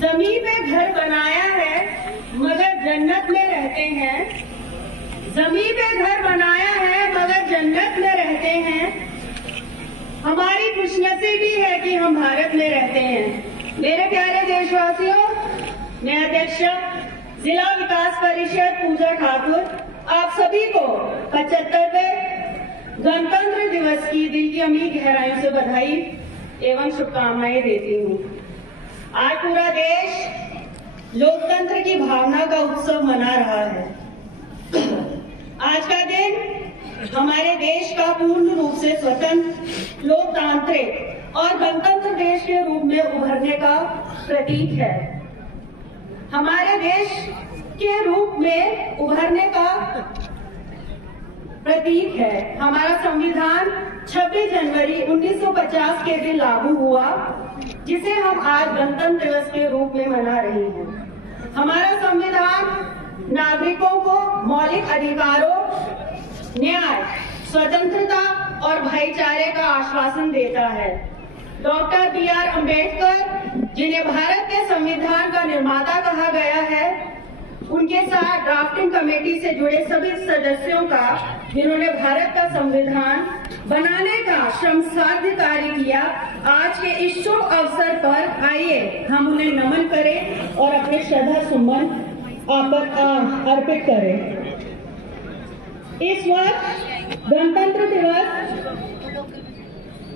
जमीन पे घर बनाया है मगर जन्नत में रहते हैं। जमीन पे घर बनाया है मगर जन्नत में रहते हैं। हमारी खुशनसीबी है कि हम भारत में रहते हैं। मेरे प्यारे देशवासियों, मैं अध्यक्ष जिला विकास परिषद पूजा ठाकुर आप सभी को 75वें गणतंत्र दिवस की दिल की अमीर गहराइयों से बधाई एवं शुभकामनाएं देती हूँ। आज पूरा देश लोकतंत्र की भावना का उत्सव मना रहा है। आज का दिन हमारे देश का पूर्ण रूप से स्वतंत्र, लोकतांत्रिक और गणतंत्र देश के रूप में उभरने का प्रतीक है। हमारे देश के रूप में उभरने का प्रतीक है। हमारा संविधान 26 जनवरी 1950 के दिन लागू हुआ, जिसे हम आज गणतंत्र दिवस के रूप में मना रहे हैं। हमारा संविधान नागरिकों को मौलिक अधिकारों, न्याय, स्वतंत्रता और भाईचारे का आश्वासन देता है। Doctor B.R. अम्बेडकर, जिन्हें भारत के संविधान का निर्माता कहा गया है, उनके साथ ड्राफ्टिंग कमेटी से जुड़े सभी सदस्यों का, जिन्होंने भारत का संविधान बनाने का श्रमसाध्य कार्य किया, आज के इस शुभ अवसर पर आइए हम उन्हें नमन करें और अपने श्रद्धा सुमन अर्पित करें। इस वर्ष गणतंत्र दिवस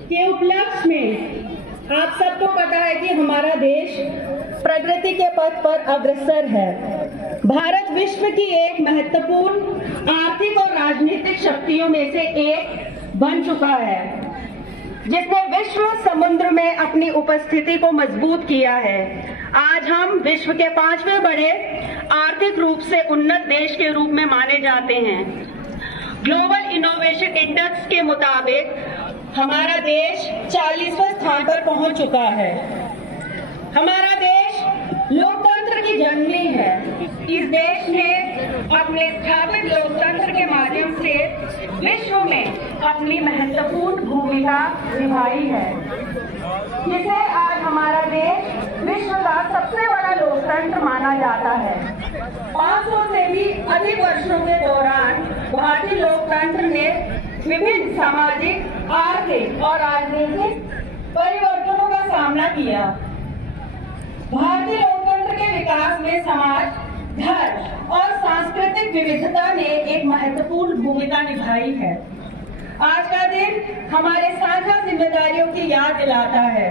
के उपलक्ष्य में आप सबको पता है कि हमारा देश प्रगति के पथ पर अग्रसर है। भारत विश्व की एक महत्वपूर्ण आर्थिक और राजनीतिक शक्तियों में से एक बन चुका है, जिसने विश्व समुद्र में अपनी उपस्थिति को मजबूत किया है। आज हम विश्व के 5वें बड़े आर्थिक रूप से उन्नत देश के रूप में माने जाते हैं। ग्लोबल इनोवेशन इंडेक्स के मुताबिक हमारा देश 40वें स्थान पर पहुंच चुका है। हमारा देश लोकतंत्र की जननी है। इस देश ने अपने स्थापित लोकतंत्र के माध्यम से विश्व में अपनी महत्वपूर्ण भूमिका निभाई है, जिसे आज हमारा देश विश्व का सबसे बड़ा लोकतंत्र माना जाता है। 500 से भी अधिक वर्षों के दौरान भारतीय लोकतंत्र ने विभिन्न सामाजिक, आर्थिक और राजनीतिक परिवर्तनों का सामना किया। भारतीय लोकतंत्र के विकास में समाज, धर्म और सांस्कृतिक विविधता ने एक महत्वपूर्ण भूमिका निभाई है। आज का दिन हमारे साझा जिम्मेदारियों की याद दिलाता है।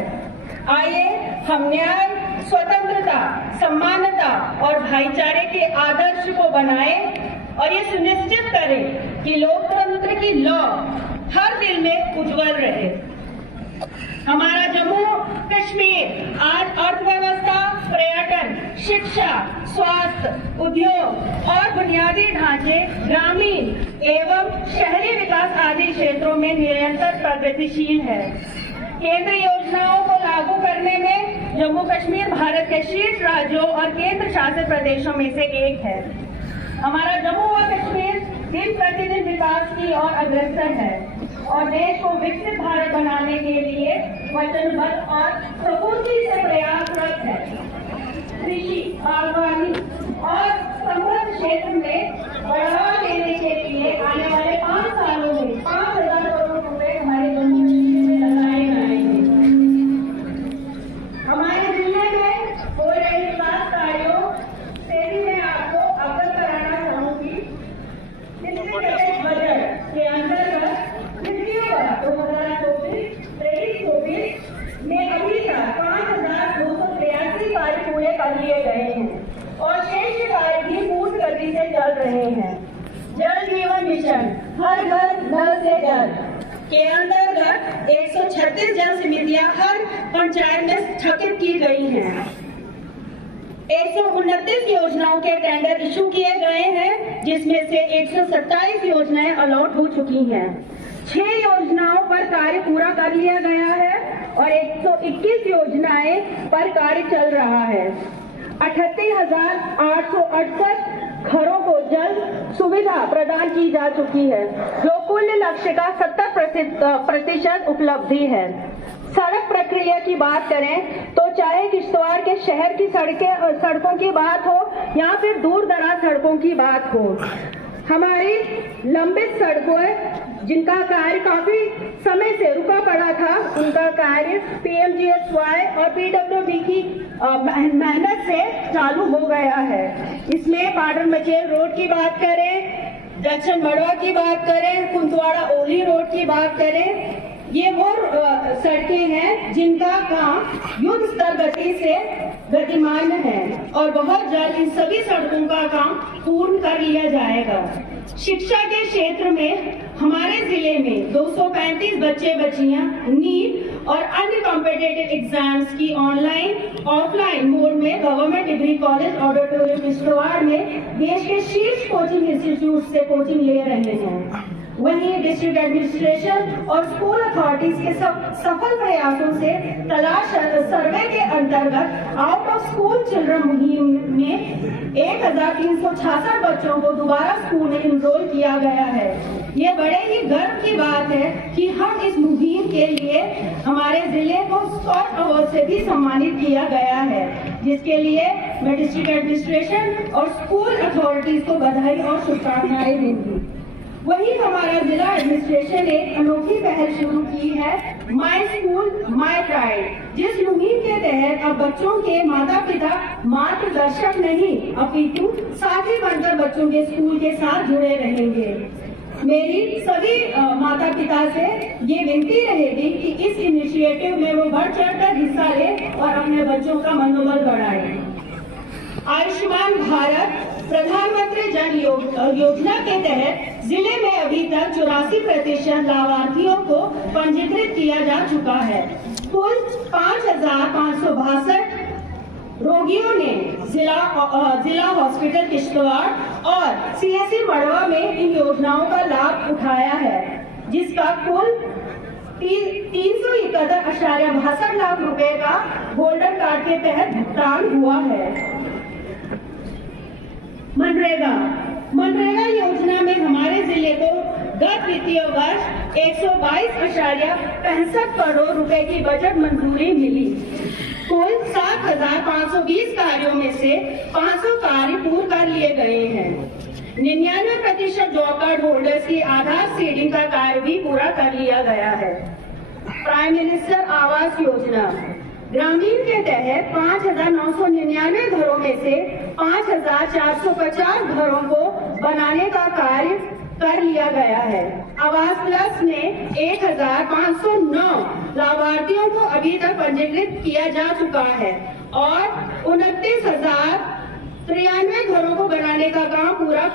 आइए हम न्याय, स्वतंत्रता, समानता और भाईचारे के आदर्श को बनाएं और ये सुनिश्चित करें कि लोकतंत्र की लौ हर दिल में उज्जवल रहे। हमारा जम्मू कश्मीर आज अर्थव्यवस्था, पर्यटन, शिक्षा, स्वास्थ्य, उद्योग और बुनियादी ढांचे, ग्रामीण एवं शहरी विकास आदि क्षेत्रों में निरंतर प्रगतिशील है। केंद्र योजनाओं को लागू करने में जम्मू कश्मीर भारत के शीर्ष राज्यों और केंद्र शासित प्रदेशों में से एक है। हमारा जम्मू व कश्मीर दिन प्रतिदिन विकास की ओर अग्रसर है और देश को विकसित भारत बनाने के लिए वचनबद्ध और प्रकृति से प्रयासरत है। कृषि, बागवानी और समृद्ध क्षेत्र में बढ़ावा देने के लिए आने वाले 5 सालों में 5,000 करोड़ रुपए हमारे जम्मू कश्मीर में लगाए जाएंगे। हमारे जिले में हो रहे विकास कार्यों से भी मैं आपको अवगत कराना चाहूंगी। बजट के अंतर्गत वित्तीय वर्ष 2024-23 में अभी तक 5,283 कार्य पूरे कर लिए गए हैं और शेष कार्य भी पूर्ण गति से चल रहे हैं। जल जीवन मिशन हर घर नल से जल के अंतर्गत 136 जल समितियां हर पंचायत में स्थापित की गई हैं। 129 योजनाओं के टेंडर इशू किए गए हैं, जिसमें से 127 योजनाएं अलॉट हो चुकी हैं। 6 योजनाओं पर कार्य पूरा कर लिया गया है और 121 योजनाएं पर कार्य चल रहा है। 38,868 घरों को जल सुविधा प्रदान की जा चुकी है, जो कुल लक्ष्य का 70% उपलब्धि है। सड़क प्रक्रिया की बात करें तो चाहे किश्तवाड़ के शहर की सड़कों की बात हो या फिर दूर दराज सड़कों की बात हो, हमारी लंबित सड़कों जिनका कार्य काफी समय से रुका पड़ा था, उनका कार्य पीएमजीएसवाई और पीडब्ल्यूडी की मेहनत से चालू हो गया है। इसमें पाटन मचेल रोड की बात करें, जंक्शन मड़वा की बात करें, कुंतवाड़ा ओली रोड की बात करें, ये वो सड़कें हैं जिनका काम युद्ध स्तर गति से गतिमान है और बहुत जल्द इन सभी सड़कों का काम पूर्ण कर लिया जाएगा। शिक्षा के क्षेत्र में हमारे जिले में 235 बच्चे बच्चियां नीट और अन्य कॉम्पिटिटिव एग्जाम्स की ऑनलाइन ऑफलाइन मोड में government degree college auditorium Kishtwar में देश के शीर्ष कोचिंग इंस्टीट्यूट से कोचिंग ले रहे हैं। वहीं डिस्ट्रिक्ट एडमिनिस्ट्रेशन और स्कूल अथॉरिटीज के सफल प्रयासों से तलाश सर्वे के अंतर्गत आउट ऑफ स्कूल चिल्ड्रन मुहिम में 1366 बच्चों को दोबारा स्कूल में इनरोल किया गया है। ये बड़े ही गर्व की बात है कि हम इस मुहिम के लिए हमारे जिले को स्कॉच अवार्ड से भी सम्मानित किया गया है, जिसके लिए मैं डिस्ट्रिक्ट एडमिनिस्ट्रेशन और स्कूल अथॉरिटीज को बधाई और शुभकामनाएं दूंगी। वही हमारा जिला एडमिनिस्ट्रेशन ने एक अनोखी पहल शुरू की है, माई स्कूल माई प्राइड, जिस मुहिम के तहत अब बच्चों के माता पिता मात्र दर्शक नहीं अपितु साथी बनकर बच्चों के स्कूल के साथ जुड़े रहेंगे। मेरी सभी माता पिता से ये विनती रहेगी कि इस इनिशिएटिव में वो बढ़ चढ़कर हिस्सा ले और अपने बच्चों का मनोबल बढ़ाए। आयुष्मान भारत प्रधानमंत्री जन योजना के तहत जिले में अभी तक 84% लाभार्थियों को पंजीकृत किया जा चुका है। कुल 5,562 रोगियों ने जिला हॉस्पिटल किश्तवाड़ और सीएससी मड़वा में इन योजनाओं का लाभ उठाया है, जिसका कुल 371.62 लाख रुपए का गोल्डन कार्ड के तहत भुगतान हुआ है। मनरेगा योजना में हमारे जिले को गत वित्तीय वर्ष 122.65 करोड़ रुपए की बजट मंजूरी मिली। कुल 7,520 कार्यों में से 500 कार्य पूर्ण कर लिए गए हैं। 99% जॉब कार्ड होल्डर्स की आधार सीडिंग का कार्य भी पूरा कर लिया गया है। प्राइम मिनिस्टर आवास योजना ग्रामीण के तहत 5,999 घरों में से 5,450 घरों को बनाने का कार्य कर लिया गया है। आवास प्लस में 1,509 लाभार्थियों को अभी तक पंजीकृत किया जा चुका है और 29,093 घरों को बनाने का काम पूरा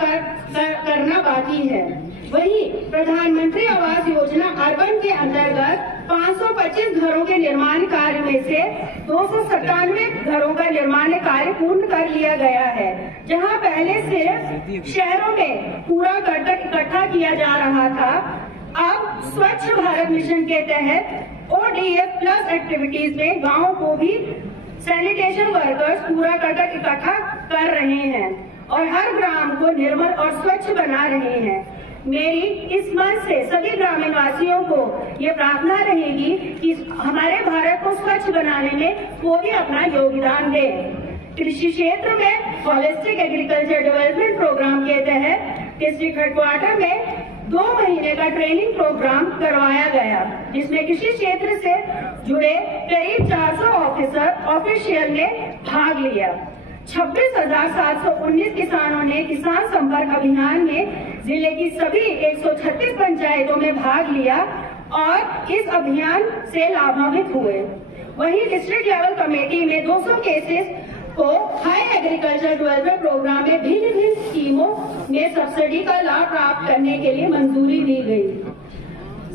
करना बाकी है। वहीं प्रधानमंत्री आवास योजना अर्बन के अंतर्गत 525 घरों के निर्माण कार्य में से 297 घरों का निर्माण कार्य पूर्ण कर लिया गया है। जहां पहले सिर्फ शहरों में कूड़ा करकट इकट्ठा किया जा रहा था, अब स्वच्छ भारत मिशन के तहत ODF प्लस एक्टिविटीज में गाँव को भी सैनिटेशन वर्कर्स कूड़ा करकट इकट्ठा कर रहे हैं और हर ग्राम को निर्मल और स्वच्छ बना रहे हैं। मेरी इस मंच से सभी ग्रामीण वासियों को ये प्रार्थना रहेगी कि हमारे भारत को स्वच्छ बनाने में वो भी अपना योगदान दे। कृषि क्षेत्र में होलिस्टिक एग्रीकल्चर डेवलपमेंट प्रोग्राम के तहत डिस्ट्रिक्ट हेडक्वार्टर में 2 महीने का ट्रेनिंग प्रोग्राम करवाया गया, जिसमें कृषि क्षेत्र से जुड़े करीब 400 ऑफिशियल ने भाग लिया। 26,719 किसानों ने किसान संपर्क अभियान में जिले की सभी 136 पंचायतों में भाग लिया और इस अभियान से लाभान्वित हुए। वहीं डिस्ट्रिक्ट लेवल कमेटी में 200 केसेस को हाई एग्रीकल्चर डेवलपमेंट प्रोग्राम में भिन्न भिन्न स्कीमों में सब्सिडी का लाभ प्राप्त करने के लिए मंजूरी दी गई।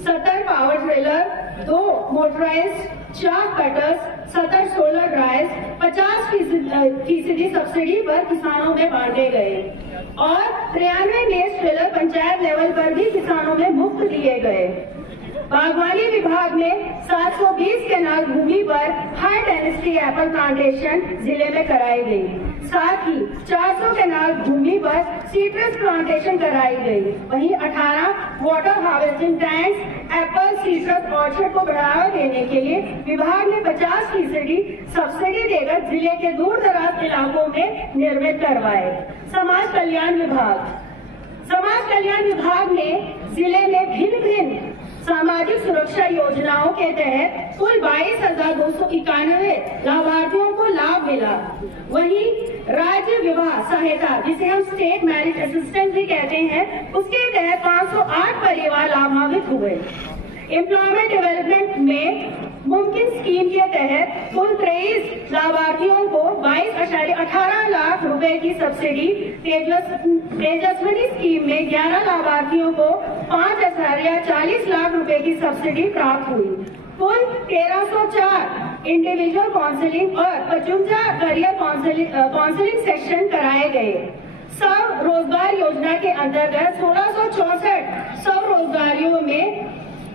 70 पावर ट्रेलर, 2 मोटराइज्ड चाक कटर्स, 70 सोलर ड्रायर्स 50% सब्सिडी पर किसानों में बांटे गए और 93 मेस ट्रेलर पंचायत लेवल पर भी किसानों में मुफ्त दिए गए। बागवानी विभाग में 720 केनाल भूमि पर हाई डेंसिटी एप्पल प्लांटेशन जिले में कराई गई। साथ ही 400 केनाल भूमि पर सीट्रस प्लांटेशन कराई गई। वहीं 18 water harvesting tanks Apple citrus orchard को बढ़ावा देने के लिए विभाग ने 50% सब्सिडी देकर जिले के दूर दराज इलाकों में निर्मित करवाए। समाज कल्याण विभाग ने जिले में भिन्न सामाजिक सुरक्षा योजनाओं के तहत कुल 22,291 लाभार्थियों को लाभ मिला। वहीं राज्य विवाह सहायता, जिसे हम स्टेट मैरिज असिस्टेंस भी कहते हैं, उसके तहत 508 परिवार लाभान्वित हुए। एम्प्लॉयमेंट डेवलपमेंट में मुमकिन स्कीम के तहत कुल 23 लाभार्थियों को 22.18 लाख रुपए की सब्सिडी, तेजस्विनी स्कीम में 11 लाभार्थियों को 5.40 लाख रुपए की सब्सिडी प्राप्त हुई। कुल 1304 इंडिविजुअल काउंसलिंग और 55 करियर काउंसलिंग सेशन कराए गए। स्व रोजगार योजना के अंतर्गत 1664 स्व रोजगारियों में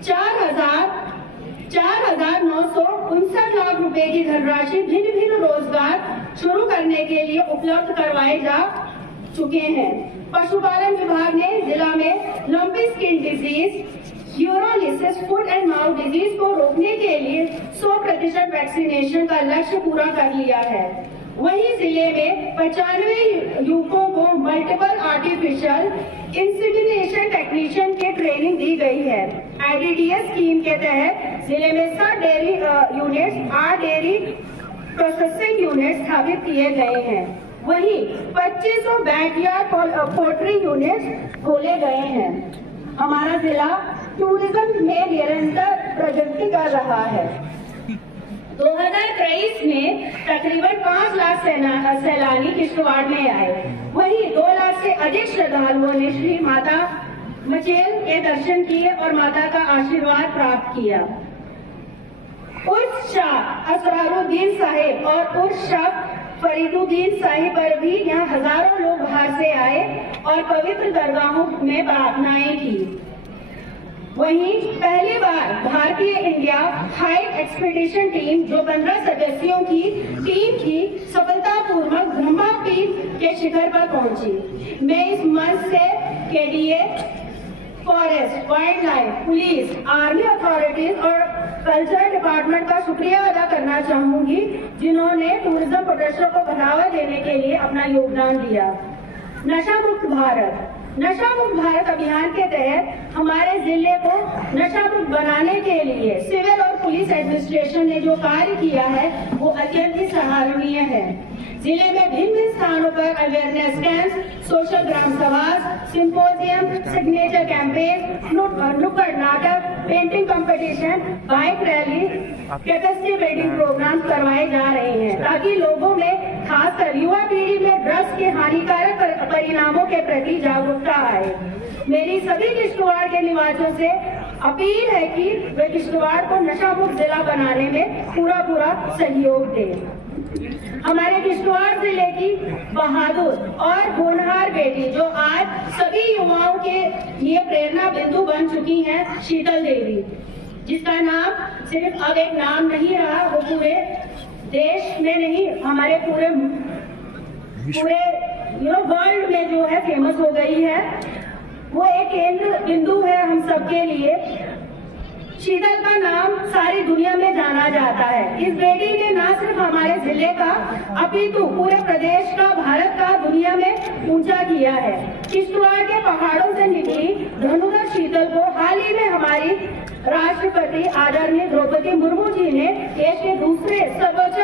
4,959 लाख रुपए की धनराशि भिन्न रोजगार शुरू करने के लिए उपलब्ध करवाए जा चुके हैं। पशुपालन विभाग ने जिला में लंपी स्किन डिजीज, यूरोलिसिस, फुट एंड माउथ डिजीज को रोकने के लिए 100% वैक्सीनेशन का लक्ष्य पूरा कर लिया है। वहीं जिले में 95 युवकों को मल्टीपल आर्टिफिशियल इंसेमिनेशन टेक्नीशियन की ट्रेनिंग दी गई है। IDDS स्कीम के तहत जिले में 7 dairy units, 8 dairy processing unit स्थापित किए गए हैं। वहीं 2500 बैकयार्ड पोल्ट्री यूनिट्स खोले गए हैं। हमारा जिला टूरिज्म में निरंतर प्रगति कर रहा है। 2023 में तकरीबन 5 लाख सैलानी किश्तवाड़ में आए। वहीं 2 लाख से अधिक श्रद्धालुओं ने श्री माता मचेल के दर्शन किए और माता का आशीर्वाद प्राप्त किया। उर्स शाह असरारुद्दीन साहिब और उर्स शाह फरीदुद्दीन साहिब पर भी यहाँ हजारों लोग बाहर से आए और पवित्र दरगाहों में प्रार्थनाएं की। वहीं पहली बार भारतीय इंडिया हाइक एक्सपीडिशन टीम, जो 15 सदस्यों की टीम थी, सफलतापूर्वक ब्रह्मा पीक के शिखर पर पहुंची। मैं इस मंच से KDA, forest, wild life, police, army authorities और कल्चर डिपार्टमेंट का शुक्रिया अदा करना चाहूंगी, जिन्होंने टूरिज्म प्रोडक्शन को बढ़ावा देने के लिए अपना योगदान दिया। नशा मुक्त भारत अभियान के तहत हमारे जिले को नशा मुक्त बनाने के लिए सिविल और पुलिस एडमिनिस्ट्रेशन ने जो कार्य किया है वो अत्यंत ही सराहनीय है। जिले में भिन्न स्थानों पर अवेयरनेस कैंप, सोशल ग्राम सभा, सिंपोजियम, सिग्नेचर कैंपेन, नुक्कड़ नाटक, painting competition, bike rally, capacity building program करवाए जा रहे हैं, ताकि लोगों में, खासकर युवा पीढ़ी में ड्रग्स के हानिकारक परिणामों के प्रति जागरूकता आए। मेरी सभी किश्तवाड़ के निवासियों से अपील है कि वे किश्तवाड़ को नशा मुक्त जिला बनाने में पूरा सहयोग दें। हमारे किश्तवाड़ जिले की बहादुर और होनहार बेटी, जो आज सभी युवाओं के लिए प्रेरणा बिंदु बन चुकी हैं, शीतल देवी, जिसका नाम सिर्फ अब एक नाम नहीं रहा, वो पूरे देश में नहीं, हमारे पूरे वर्ल्ड में जो है फेमस हो गई है। वो एक केंद्र बिंदु है हम सबके लिए। शीतल का नाम सारी दुनिया में जाना जाता है। इस बेटी ने न सिर्फ हमारे जिले का अपितु पूरे प्रदेश का, भारत का दुनिया में ऊंचा किया है। किश्तवाड़ के पहाड़ों से निकली धनुधर शीतल को हाल ही में हमारी राष्ट्रपति आदरणीय द्रौपदी मुर्मू जी ने देश के दूसरे सर्वोच्च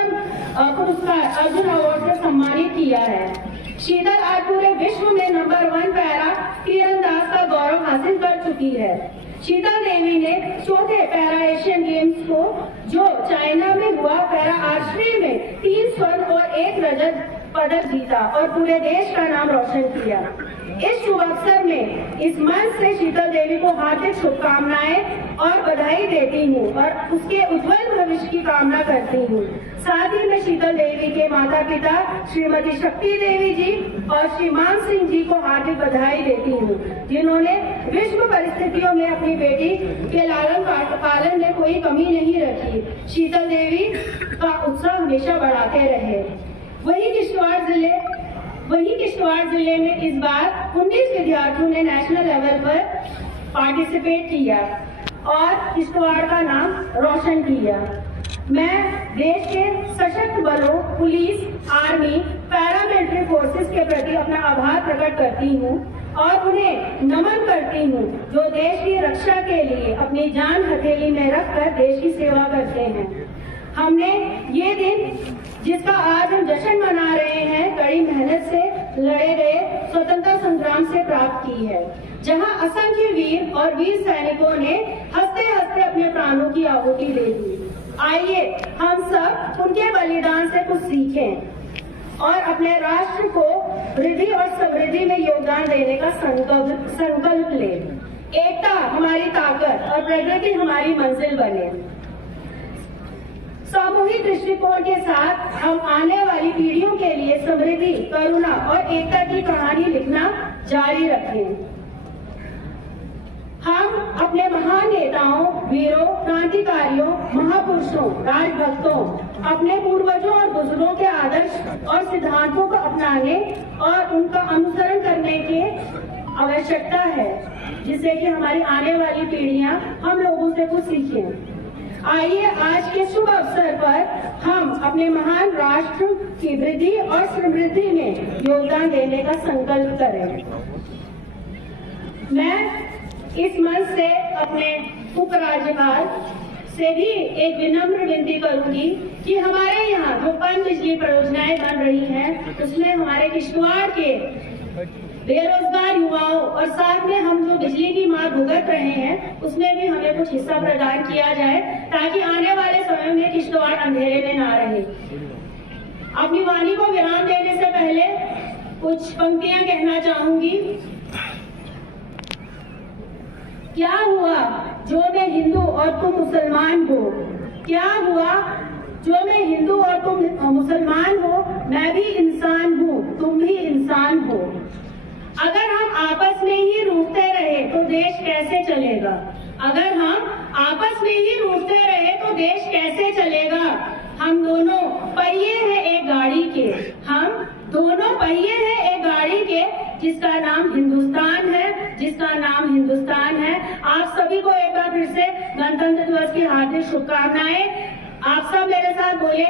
पुरस्कार अर्जुन अवार्ड से सम्मानित किया है। शीतल आज पूरे विश्व में नंबर 1 पैरा तीरंदाज का गौरव हासिल कर चुकी है। शीतल देवी ने चौथे पैरा एशियन गेम्स को, जो चाइना में हुआ, पैरा आर्चरी में 3 स्वर्ण और 1 रजत पदक जीता और पूरे देश का नाम रोशन किया। इस शुभ अवसर में इस मंच से शीतल देवी को हार्दिक शुभकामनाएं और बधाई देती हूँ और उसके उज्जवल भविष्य की कामना करती हूँ। साथ ही मैं शीतल देवी के माता पिता श्रीमती शक्ति देवी जी और श्री मान सिंह जी को हार्दिक बधाई देती हूँ, जिन्होंने विश्व परिस्थितियों में अपनी बेटी के लालन पालन में कोई कमी नहीं रखी। शीतल देवी का उत्साह हमेशा बढ़ाते रहे। वहीं किश्तवाड़ जिले में इस बार 19 विद्यार्थियों ने नेशनल लेवल पर पार्टिसिपेट किया और किश्तवाड़ का नाम रोशन किया। मैं देश के सशस्त्र बलों, पुलिस, आर्मी, पैरामिलिट्री फोर्सेस के प्रति अपना आभार प्रकट करती हूँ और उन्हें नमन करती हूँ, जो देश की रक्षा के लिए अपनी जान हथेली में रखकर देश की सेवा करते हैं। हमने ये दिन, जिसका आज हम जश्न मना रहे हैं, कड़ी मेहनत से लड़े गए स्वतंत्रता संग्राम से प्राप्त की है, जहां असंख्य वीर और वीर सैनिकों ने हंसते हंसते अपने प्राणों की आहुति दे दी। आइए हम सब उनके बलिदान से कुछ सीखें और अपने राष्ट्र को वृद्धि और समृद्धि में योगदान देने का संकल्प लें। एकता हमारी ताकत और प्रगति हमारी मंजिल बने। सामूहिक दृष्टिकोण के साथ हम आने वाली पीढ़ियों के लिए समृद्धि, करुणा और एकता की कहानी लिखना जारी रखें। हम अपने महान नेताओं, वीरों, क्रांतिकारियों, महापुरुषों, राजभक्तों, अपने पूर्वजों और बुजुर्गों के आदर्श और सिद्धांतों को अपनाने और उनका अनुसरण करने की आवश्यकता है, जिससे कि हमारी आने वाली पीढ़ियां हम लोगों से कुछ सीखें। आइए आज के शुभ अवसर पर हम अपने महान राष्ट्र की वृद्धि और समृद्धि में योगदान देने का संकल्प करें। मैं इस मंच से अपने उपराज्यपाल से भी एक विनम्र विनती करूंगी कि हमारे यहाँ जो पन बिजली परियोजनाएं बन रही हैं, उसमें हमारे किश्तवाड़ के बेरोजगार युवाओं और साथ में हम जो बिजली की मार भुगत रहे हैं, उसमें भी हमें कुछ हिस्सा प्रदान किया जाए, ताकि आने वाले समय में किश्तवाड़ अंधेरे में ना रहे। अपनी वाणी को विराम देने से पहले कुछ पंक्तियां कहना चाहूंगी। क्या हुआ जो मैं हिंदू और तुम मुसलमान हो, क्या हुआ जो मैं हिंदू और तुम मुसलमान हो, मैं भी इंसान हूँ, तुम भी इंसान हो। अगर हम आपस में ही रूठते रहे तो देश कैसे चलेगा? अगर हम आपस में ही रूठते रहे तो देश कैसे चलेगा? हम दोनों पहिए हैं एक गाड़ी के, हम दोनों पहिए हैं एक गाड़ी के, जिसका नाम हिंदुस्तान है, जिसका नाम हिंदुस्तान है। आप सभी को एक बार फिर से गणतंत्र दिवस की हार्दिक शुभकामनाएं। आप सब मेरे साथ बोले